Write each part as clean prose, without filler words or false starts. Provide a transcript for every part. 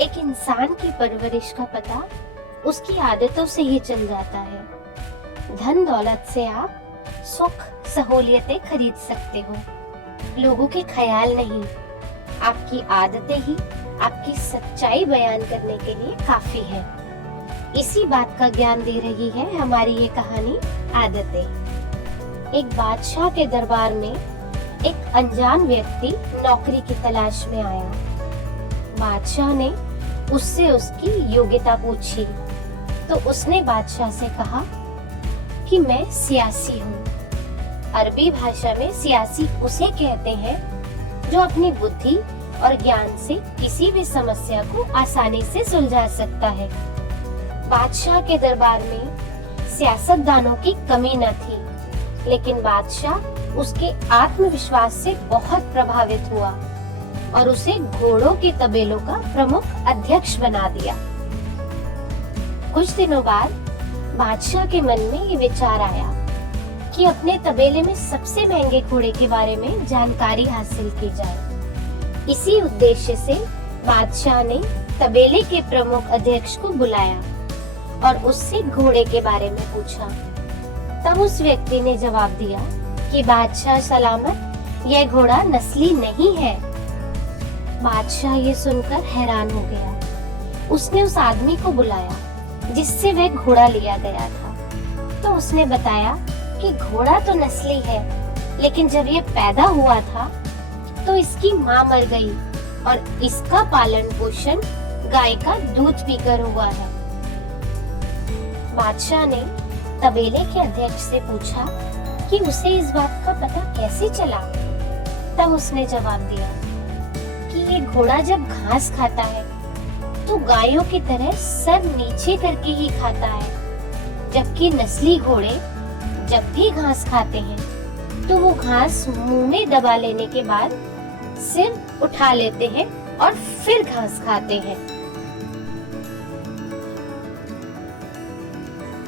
एक इंसान की परवरिश का पता उसकी आदतों से ही चल जाता है। धन दौलत से आप सुख सहूलियतें खरीद सकते हो, लोगों के ख्याल नहीं। आपकी आदतें ही आपकी सच्चाई बयान करने के लिए काफी है। इसी बात का ज्ञान दे रही है हमारी ये कहानी आदतें। एक बादशाह के दरबार में एक अनजान व्यक्ति नौकरी की तलाश में आया। बादशाह ने उससे उसकी योग्यता पूछी तो उसने बादशाह से कहा कि मैं सियासी हूँ। अरबी भाषा में सियासी उसे कहते हैं जो अपनी बुद्धि और ज्ञान से किसी भी समस्या को आसानी से सुलझा सकता है। बादशाह के दरबार में सियासतदानों की कमी न थी, लेकिन बादशाह उसके आत्मविश्वास से बहुत प्रभावित हुआ और उसे घोड़ों के तबेलों का प्रमुख अध्यक्ष बना दिया। कुछ दिनों बाद बादशाह के मन में ये विचार आया कि अपने तबेले में सबसे महंगे घोड़े के बारे में जानकारी हासिल की जाए। इसी उद्देश्य से बादशाह ने तबेले के प्रमुख अध्यक्ष को बुलाया और उससे घोड़े के बारे में पूछा। तब उस व्यक्ति ने जवाब दिया कि बादशाह सलामत, यह घोड़ा नस्ली नहीं है। बादशाह ये सुनकर हैरान हो गया। उसने उस आदमी को बुलाया जिससे वह घोड़ा लिया गया था। तो उसने बताया कि घोड़ा तो नस्ली है, लेकिन जब ये पैदा हुआ था तो इसकी माँ मर गई और इसका पालन पोषण गाय का दूध पीकर हुआ है। बादशाह ने तबेले के अध्यक्ष से पूछा कि उसे इस बात का पता कैसे चला। तब उसने जवाब दिया कि ये घोड़ा जब घास खाता है तो गायों की तरह सर नीचे करके ही खाता है, जबकि नस्ली घोड़े जब भी घास खाते हैं तो वो घास मुंह में दबा लेने के बाद सिर उठा लेते हैं और फिर घास खाते हैं।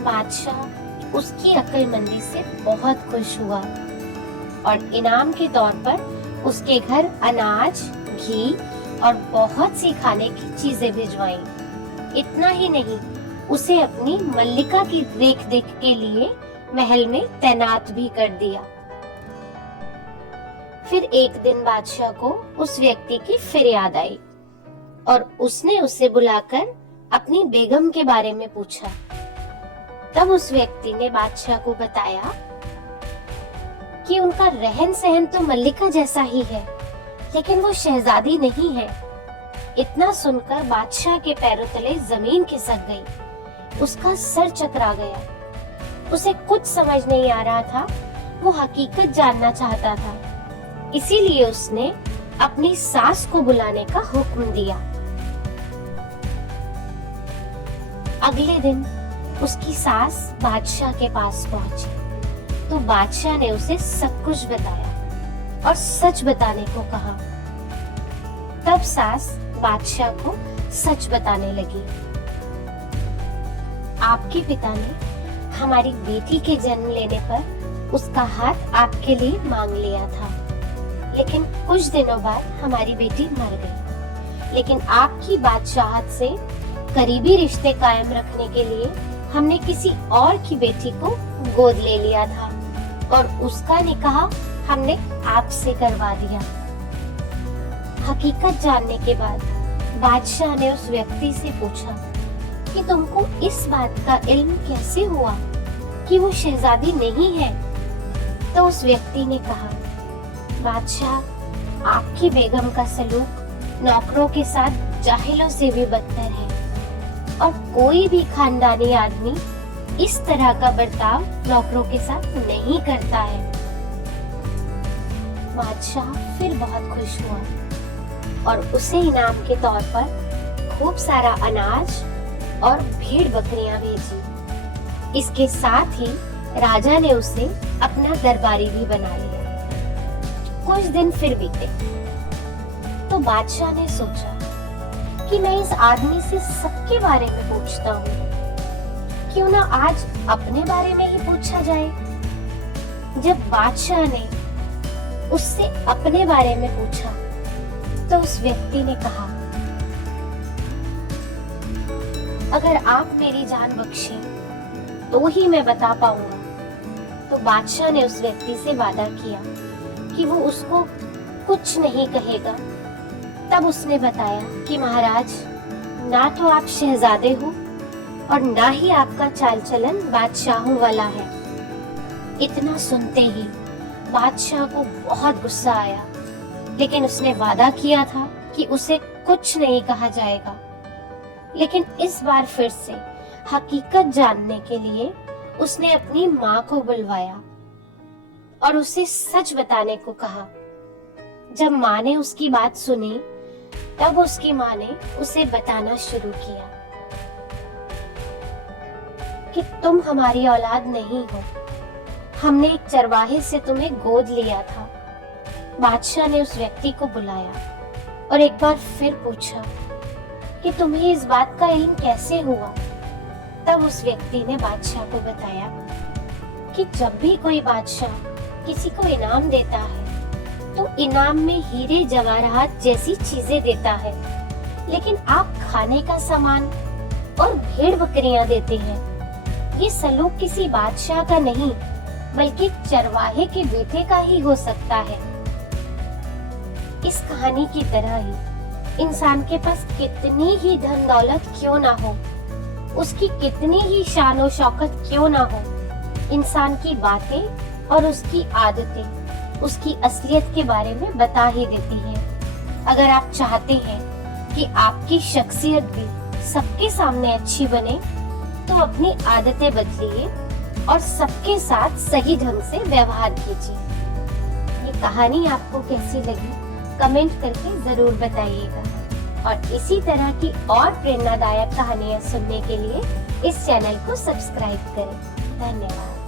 बादशाह उसकी अक्लमंदी से बहुत खुश हुआ और इनाम के तौर पर उसके घर अनाज, घी और बहुत सी खाने की चीजें भिजवाईं। इतना ही नहीं, उसे अपनी मल्लिका की देख देख के लिए महल में तैनात भी कर दिया। फिर एक दिन बादशाह को उस व्यक्ति की फिर याद आई और उसने उसे बुलाकर अपनी बेगम के बारे में पूछा। तब उस व्यक्ति ने बादशाह को बताया कि उनका रहन सहन तो मल्लिका जैसा ही है, लेकिन वो शहजादी नहीं है। इतना सुनकर बादशाह के पैरों तले जमीन खिसक गई। उसका सर चकरा गया। उसे कुछ समझ नहीं आ रहा था। वो हकीकत जानना चाहता था, इसीलिए उसने अपनी सास को बुलाने का हुक्म दिया। अगले दिन उसकी सास बादशाह के पास पहुंची तो बादशाह ने उसे सब कुछ बताया और सच बताने को कहा। तब सास बादशाह को सच बताने लगी। आपके पिता ने हमारी बेटी के जन्म लेने पर उसका हाथ आपके लिए मांग लिया था, लेकिन कुछ दिनों बाद हमारी बेटी मर गई। लेकिन आपकी बादशाहत से करीबी रिश्ते कायम रखने के लिए हमने किसी और की बेटी को गोद ले लिया था और उसका निकाह हमने आपसे करवा दिया। हकीकत जानने के बाद बादशाह ने उस व्यक्ति से पूछा कि तुमको इस बात का इल्म कैसे हुआ कि वो शहजादी नहीं है। तो उस व्यक्ति ने कहा, बादशाह, आपकी बेगम का सलूक नौकरों के साथ जाहिलों से भी बदतर है और कोई भी खानदानी आदमी इस तरह का बर्ताव नौकरों के साथ नहीं करता है। बादशाह फिर बहुत खुश हुआ और उसे इनाम के तौर पर खूब सारा अनाज और भेड़ बकरियां भेजी। इसके साथ ही राजा ने उसे अपना दरबारी भी बना लिया। कुछ दिन फिर बीते तो बादशाह ने सोचा कि मैं इस आदमी से सबके बारे में पूछता हूँ, क्यों ना आज अपने बारे में ही पूछा जाए। जब बादशाह ने उससे अपने बारे में पूछा तो उस व्यक्ति ने कहा अगर आप मेरी जान बख्शे तो ही मैं बता पाऊंगा। तो बादशाह ने उस व्यक्ति से वादा किया कि वो उसको कुछ नहीं कहेगा। तब उसने बताया कि महाराज, ना तो आप शहजादे हो और ना ही आपका चाल चलन बादशाहों वाला है। इतना सुनते ही बादशाह को बहुत गुस्सा आया, लेकिन उसने वादा किया था कि उसे कुछ नहीं कहा जाएगा। लेकिन इस बार फिर से हकीकत जानने के लिए उसने अपनी माँ को बुलवाया और उसे सच बताने को कहा। जब माँ ने उसकी बात सुनी, तब उसकी माँ ने उसे बताना शुरू किया कि तुम हमारी औलाद नहीं हो। हमने एक चरवाहे से तुम्हें गोद लिया था। बादशाह ने उस व्यक्ति को बुलाया और एक बार फिर पूछा कि तुम्हें इस बात का इल्म कैसे हुआ। तब उस व्यक्ति ने बादशाह को बताया कि जब भी कोई बादशाह किसी को इनाम देता है तो इनाम में हीरे जवाहरात जैसी चीजें देता है, लेकिन आप खाने का सामान और भेड़ बकरियां देते हैं। ये सलूक किसी बादशाह का नहीं बल्कि चरवाहे के बेटे का ही हो सकता है। इस कहानी की तरह ही इंसान के पास कितनी ही धन दौलत क्यों ना हो, उसकी कितनी ही शान और शौकत क्यों ना हो, इंसान की बातें और उसकी आदतें उसकी असलियत के बारे में बता ही देती हैं। अगर आप चाहते हैं कि आपकी शख्सियत भी सबके सामने अच्छी बने, तो अपनी आदतें बदलिए और सबके साथ सही ढंग से व्यवहार कीजिए। ये कहानी आपको कैसी लगी कमेंट करके जरूर बताइएगा और इसी तरह की और प्रेरणादायक कहानियां सुनने के लिए इस चैनल को सब्सक्राइब करें। धन्यवाद।